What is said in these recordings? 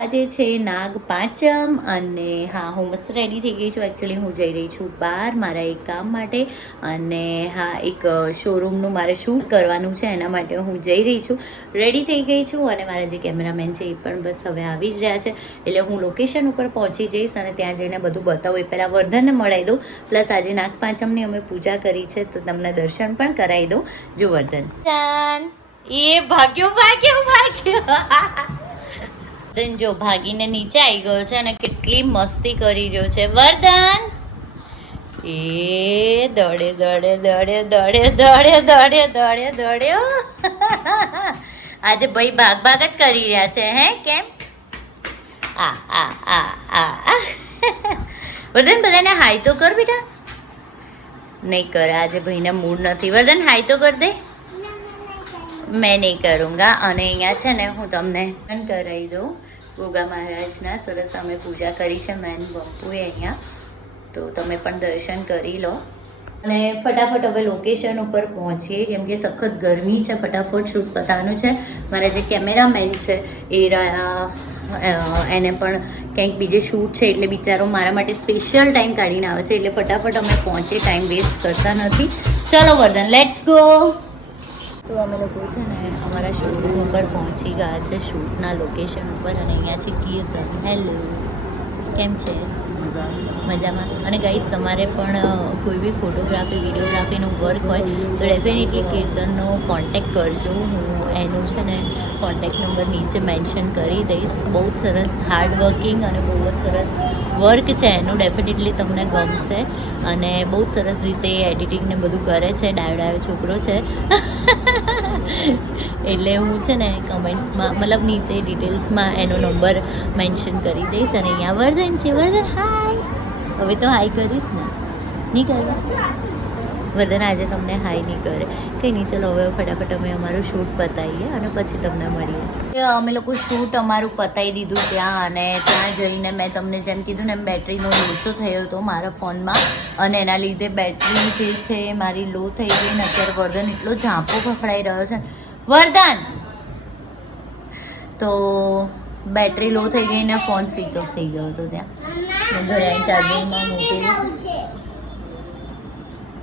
આજે છે નાગ પાંચમ અને હા, હું મસ્ત રેડી થઈ ગઈ છું. એકચ્યુઅલી હું જઈ રહી છું બહાર મારા એક કામ માટે અને હા, એક શોરૂમનું મારે શૂટ કરવાનું છે. એના માટે હું જઈ રહી છું. રેડી થઈ ગઈ છું અને મારા જે કેમેરામેન છે એ પણ બસ હવે આવી જ રહ્યા છે. એટલે હું લોકેશન ઉપર પહોંચી જઈશ અને ત્યાં જઈને બધું બતાવું. એ પહેલાં વર્ધનને મળાવી દઉં. પ્લસ આજે નાગ પાંચમની અમે પૂજા કરી છે, તો તમને દર્શન પણ કરાવી દઉં. જો વર્ધન. એ ભાગ્યો ભાગ્યો ભાગ્યો. વર્ધન જો ભાગીને નીચે આવી ગયો છે અને કેટલી મસ્તી કરી રહ્યો છે. વર્ધન! એ દોડે દોડે દોડે દોડે દોડે દોડે દોડે દોડ્યો આજે ભાઈ ભાગ ભાગ જ કરી રહ્યા છે હે? કેમ? આ આ આ આ વર્ધન બધાને હાય તો કર બેટા. નહીં કરે આજે ભાઈને મૂડ નથી. વર્ધન હાય તો કર દે. મેં નહીં કरूँगा અને અહીંયા છે ને હું તમને કરાવી દઉં. ગોગા મહારાજના સરસ અમે પૂજા કરી છે મેન બમ્પુએ અહીંયા. તો તમે પણ દર્શન કરી લો. અને ફટાફટ હવે લોકેશન ઉપર પહોંચીએ, કેમ કે સખત ગરમી છે, ફટાફટ શૂટ પતાવવાનું છે. મારા જે કેમેરામેન છે, એ એને પણ કંઈક બીજે શૂટ છે, એટલે બિચારો મારા માટે સ્પેશિયલ ટાઈમ કાઢીને આવે છે, એટલે ફટાફટ અમે પહોંચીએ ટાઈમ વેસ્ટ કરતા નથી. ચલો વર્ધન લેટ્સ ગો તો અમે લોકો છે ને અમારા શોરૂમ ઉપર પહોંચી ગયા છે શૂટના લોકેશન ઉપર અને અહીંયા છે કીર્તન. હેલો કેમ છે? મજામાં? અને ગાઈસ તમારે પણ કોઈ બી ફોટોગ્રાફી વિડીયોગ્રાફીનું વર્ક હોય, તો ડેફિનેટલી કીર્તનનો કોન્ટેક્ટ કરજો. હું એનું છે ને કોન્ટેક્ટ નંબર નીચે મેન્શન કરી દઈશ. બહુ જ સરસ હાર્ડ વર્કિંગ અને બહુ જ સરસ વર્ક છે એનું. ડેફિનેટલી તમને ગમશે. અને બહુ સરસ રીતે એડિટિંગ ને બધું કરે છે. ડાયો ડાયો છોકરો છે. એટલે હું છે ને કમેન્ટમાં, મતલબ નીચે ડિટેલ્સમાં એનો નંબર મેન્શન કરી દઈશ અને અહીંયા વર્ધન છે. વર્ધન હાય હવે તો હાય કરીશ ને. નહીં કરવા વર્ધન આજે તમને હાય નહીં કરે. કંઈ નહીં, ચલો હવે ફટાફટ અમે અમારું શૂટ પતાવીએ અને પછી તમને મળીએ. અમે લોકો શૂટ અમારું પતાવી દીધું ત્યાં અને ત્યાં જઈને મેં તમને જેમ કીધું ને એમ બેટરીનો લોચો થયો હતો મારા ફોનમાં. અને એના લીધે બેટરી જે છે એ મારી લો થઈ ગઈ ને અત્યારે વર્ધન એટલો ઝાંપો ફફડાઈ રહ્યો છે. વર્ધન! તો બેટરી લો થઈ ગઈ ને ફોન સ્વિચ ઓફ થઈ ગયો હતો ત્યાં. ઘરે ચાર્જિંગમાં મૂકી દીધું.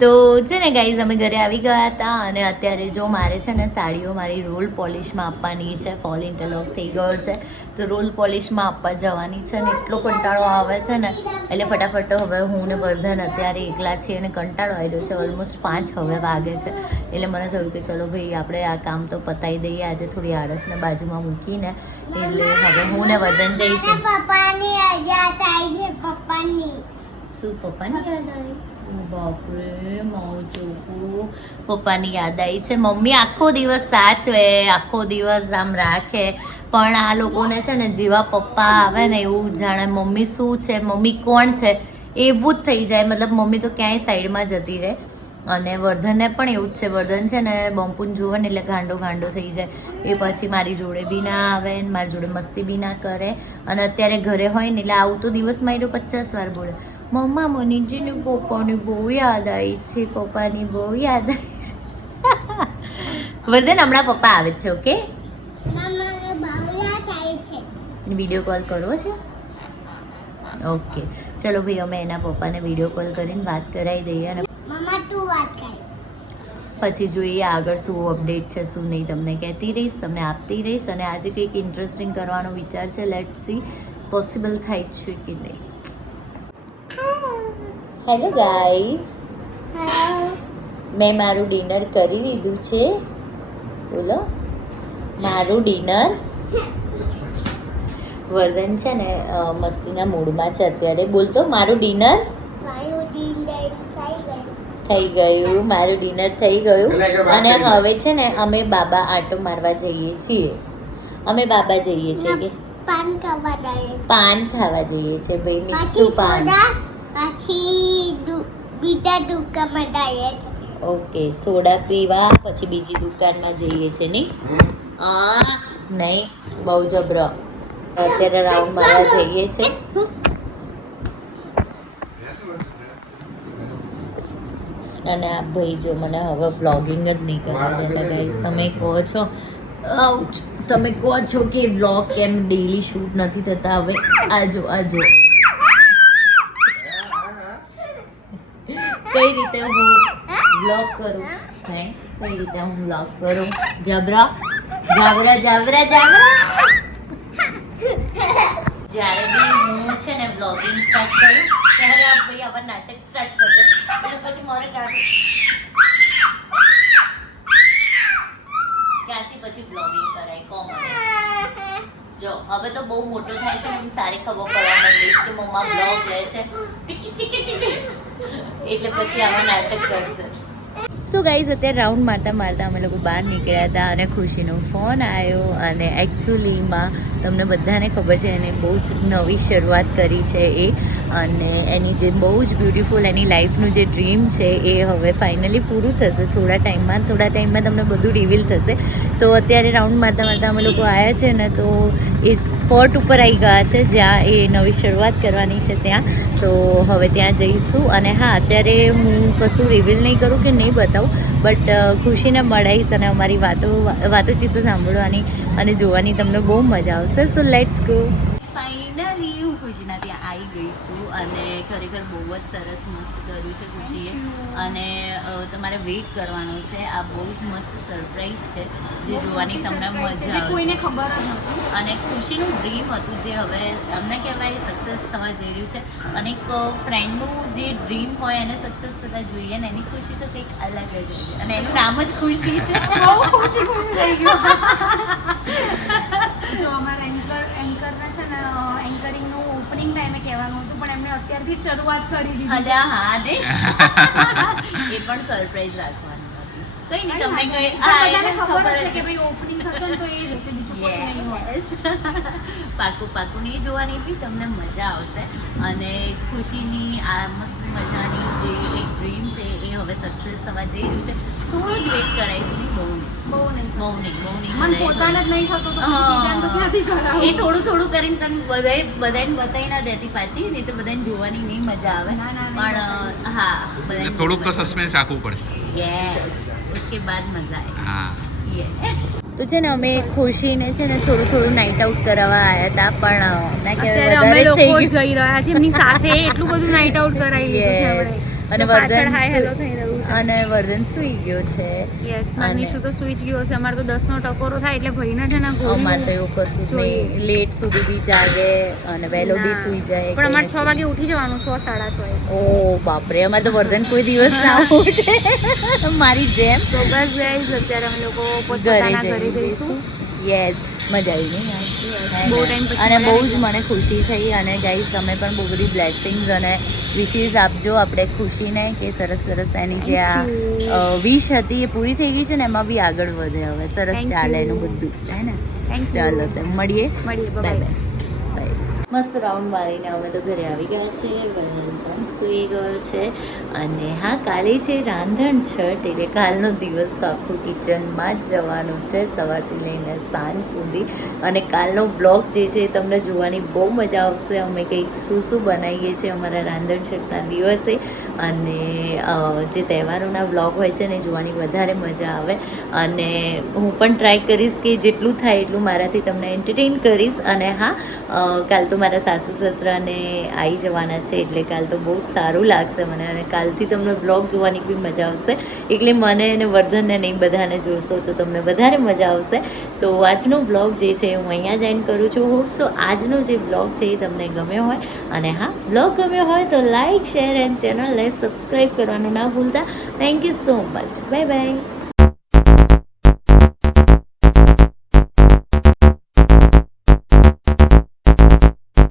તો છે ને ગાઈઝ અમે ઘરે આવી ગયા હતા અને અત્યારે જો મારે છે ને સાડીઓ મારી રોલ પોલિશમાં આપવાની છે ફોલ ઇન્ટરલોક થઈ ગયો છે. તો રોલ પોલિશમાં આપવા જવાની છે ને એટલો કંટાળો આવે છે ને. એટલે ફટાફટ હવે હું ને વર્ધન અત્યારે એકલા છીએ અને કંટાળો આવ્યો છે ઓલમોસ્ટ પાંચ હવે વાગે છે. એટલે મને થયું કે ચલો ભાઈ આપણે આ કામ તો પતાવી દઈએ આજે થોડી આળસને બાજુમાં મૂકીને. એટલે હવે હું ને વર્ધન જઈશું. પપ્પાની શું પપ્પાની બાપરે મારું ચોખ્ખું પપ્પાની યાદ આવી છે, મમ્મી આખો દિવસ સાચવે, આખો દિવસ આમ રાખે. પણ આ લોકોને છે ને જેવા પપ્પા આવે ને એવું જાણે મમ્મી શું છે, મમ્મી કોણ છે, એવું જ થઈ જાય. મતલબ મમ્મી તો ક્યાંય સાઈડમાં જતી રહે. અને વર્ધનને પણ એવું જ છે. વર્ધન છે ને બમ્પુન જુએ ને એટલે ગાંડો ગાંડો થઈ જાય. એ પછી મારી જોડે બી ના આવે ને મારી જોડે મસ્તી બી ના કરે. અને અત્યારે ઘરે હોય ને એટલે આવું તો દિવસમાં એ પચાસ વાર બોલે. મમ્મા મને છે ને પપ્પાની બહુ યાદ આવી છે પપ્પાની બહુ યાદ આવી છે વર્ધન હમણાં પપ્પા આવે જ છે ઓકે વીડિયો કોલ કરવો છે ઓકે ચલો ભાઈ અમે એના પપ્પાને વીડિયો કોલ કરીને વાત કરાવી દઈએ અને પછી જોઈએ આગળ શું અપડેટ છે શું નહીં તમને કહેતી રહીશ તમને આપતી રહીશ અને આજે કંઈક ઇન્ટરેસ્ટિંગ કરવાનો વિચાર છે લેટ સી પોસિબલ થાય છે કે નહીં હેલો ગાઈઝ મેં મારું ડિનર કરી લીધું છે. બોલો. મારું ડિનર વર્ધન છે ને મસ્તીના મૂડમાં છે અત્યારે. બોલતો મારું ડિનર? થઈ ગયું. મારું ડિનર થઈ ગયું. અને હવે છે ને અમે બાબા આટો મારવા જઈએ છીએ. અમે બાબા જઈએ છીએ પાન ખાવા જાય પાન ખાવા જઈએ છીએ. ભાઈ મીઠું પાન. પછી બીજા દુકાનમાં જઈએ છે ઓકે સોડા પીવા પછી બીજી દુકાનમાં જઈએ છે નહીં આ નહીં બહુ જબરો. અત્યારે રાઉન્ડ મારવા જઈએ છે. અને આ ભાઈ જો મને હવે વ્લોગિંગ જ નહીં કરવા દેતા ગાઈસ તમે કહો છો તમે કહો છો કે વ્લોગ કેમ ડેલી શૂટ નથી થતા? હવે આજો આજો કઈ રીતે હું વ્લોગ કરું? હે કઈ રીતે હું વ્લોગ કરું? જબરા? જાબરા જાબરા જાબરા? જ્યારે બી હું છે ને વ્લોગિંગ સ્ટાર્ટ કરું, ત્યારે આ ભાઈ આવા નાટક સ્ટાર્ટ કરજો. અને પછી મારે ક્યાંથી પછી વ્લોગિંગ કરાય કો જો, હવે તો બહુ મોટો થાય છે હું સારી ખબર પડવા માંડી કે મમ્મા બ્લોગ લે છે. ટીકી ટીકી ટીકી. એટલે પછી આવા નાટક કરશે. સો ગાઈઝ અત્યારે રાઉન્ડ મારતા મારતા અમે લોકો બહાર નીકળ્યા હતા અને ખુશીનો ફોન આવ્યો અને એકચ્યુઅલીમાં તમને બધાને ખબર છે એને બહુ જ નવી શરૂઆત કરી છે એ. અને એની જે બહુ જ બ્યુટિફુલ એની લાઈફનું જે ડ્રીમ છે એ હવે ફાઇનલી પૂરું થશે. થોડા ટાઈમમાં થોડા ટાઈમમાં તમને બધું રિવીલ થશે. તો અત્યારે રાઉન્ડ મારતા મારતા અમે લોકો આવ્યા છે ને, તો એ સ્પોટ ઉપર આવી ગયા છે જ્યાં એ નવી શરૂઆત કરવાની છે ત્યાં. તો હવે ત્યાં જઈશું અને હા, અત્યારે હું કશું રિવીલ નહીં કરું કે નહીં બતાવું બટ ખુશીને મળાઈશ અને અમારી વાતો, વાતોચીતો સાંભળવાની અને જોવાની તમને બહુ મજા આવશે. સો લેટ્સ ગો ફાઇનલી હું ખુશીના ત્યાં આવી ગઈ છું અને ખરેખર બહુ જ સરસ મસ્ત કર્યું છે ખુશીએ. અને તમારે વેઇટ કરવાનો છે. આ બહુ જ મસ્ત સરપ્રાઈઝ છે. જે જોવાની તમને મજા કોઈને ખબર જ અને ખુશીનું ડ્રીમ હતું જે હવે અમને કહેવાય સક્સેસ થવા જઈ રહ્યું છે. અને એક ફ્રેન્ડનું જે ડ્રીમ હોય એને સક્સેસ થતા જોઈએ ને એની ખુશી તો કંઈક અલગ જ છે. અને એનું નામ જ ખુશી છે. બહુ ખુશી ખુશી થઈ ગયું. જો અમારા એન્કર એન્કરના છે ને એન્કરિંગનું ઓપનિંગ ટાઈમે કહેવાનું હતું પણ એમણે અત્યારથી શરૂઆત કરી દીધી અલ્યા હા દે. એ પણ સરપ્રાઈઝ રાખવાની હતી. કઈ નહીં તમને કઈ બધાને ખબર છે કે ભાઈ ઓપનિંગ થશે તો એ જ હશે બીજું નહીં હોય. પાકું પાકું નહીં જોવાની બી તમને મજા આવશે. અને ખુશીની આ મસ્ત મજાની જે એક ડ્રીમ છે એ હવે સક્સેસ થવા જઈ રહ્યું છે. થોડું જ વેટ કરાય. બહુ નહીં બહુ નહીં બહુ નહીં મન કરાય. પોતાને જ નહીં થતો તો હા. બીજાને તો ક્યાંથી કરાવું એ થોડું થોડું કરીને તને બધાય બધાને બતાવી ના દેતી પાછી નહીં તો બધાને જોવાની નહીં મજા આવે ના, ના, નહીં પણ અ, હા બધાને થોડુંક તો જોવાની. સસ્પેન્સ રાખવું પડશે Yes. उसके बाद मजा आएगा હા તો છે ને અમે ખુશીને છે ને થોડું થોડું નાઇટ આઉટ કરાવવા આવ્યા હતા પણ ના અત્યારે અમે લોકો જઈ રહ્યા છે એમની સાથે એટલું બધું નાઇટ આઉટ કરાવી લીધું છે Yes. આપણે અને અને પાછળ વર્ધન હાય સુ- હેલો થઈ રહ્યું છે અને વર્ધન સુઈ ગયો છે. યસ મનીષુ તો સુઈ જ ગયો હશે. અમારે તો દસનો ટકોરો થાય એટલે ભાઈને છે ને અમારે તો એવું કશું જ નહીં. લેટ સુધી બી જાગે અને વહેલો બી સૂઈ જાય. પણ અમારે છ વાગે ઉઠી જવાનું છ સાડા છ ઓ બાપરે અમારે તો વર્ધન કોઈ દિવસ ના ઉઠે. મારી જેમ. તો બસ ગાઈઝ અત્યારે અમે લોકો પોતાના ઘરે જઈશું. યસ મજા આવી ગઈ. યાર? બહુ time પછી અને બહુ જ મને ખુશી થઈ અને ગાઈઝ તમે પણ બહુ બધી બ્લેસિંગ્સ અને વિશીસ આપજો. આપણે ખુશીને કે સરસ સરસ એની જે આ વિશ હતી એ પૂરી થઈ ગઈ છે ને એમાં બી આગળ વધે હવે. સરસ ચાલે એનું બધું. જ હે ને? ચાલો તો મળીએ. મળીએ. બાય બાય મસ્ત રાઉન્ડ મારીને અમે તો ઘરે આવી ગયા છે વહેન પણ સૂઈ ગયો છે. અને હા, કાલે છે રાંધણ છઠ એટલે કાલનો દિવસ તો આખું કિચનમાં જ જવાનું છે સવારથી લઈને સાંજ સુધી. અને કાલનો બ્લોગ જે છે તમને જોવાની બહુ મજા આવશે. અમે કંઈક શું શું બનાવીએ છીએ અમારા રાંધણ છઠના દિવસે. અને જે તહેવારોના બ્લોગ હોય છે ને જોવાની વધારે મજા આવે. અને હું પણ ટ્રાય કરીશ કે જેટલું થાય એટલું મારાથી તમને એન્ટરટેન કરીશ. અને હા કાલ તો મારા સાસુ, સસરાને આવી જવાના છે, એટલે કાલ તો બહુ જ સારું લાગશે મને. અને કાલથી તમને બ્લોગ જોવાની બી મજા આવશે. એટલે મને અને વર્ધનને નહીં બધાને જોશો તો તમને વધારે મજા આવશે. તો આજનો બ્લોગ જે છે, હું અહીંયા જ એન્ડ કરું છું. હોપ સો આજનો જે બ્લોગ છે એ તમને ગમ્યો હોય. અને હા બ્લોગ ગમ્યો હોય તો લાઇક શેર એન્ડ ચેનલને સબસ્ક્રાઈબ કરવાનું ના ભૂલતા. Thank you so much bye bye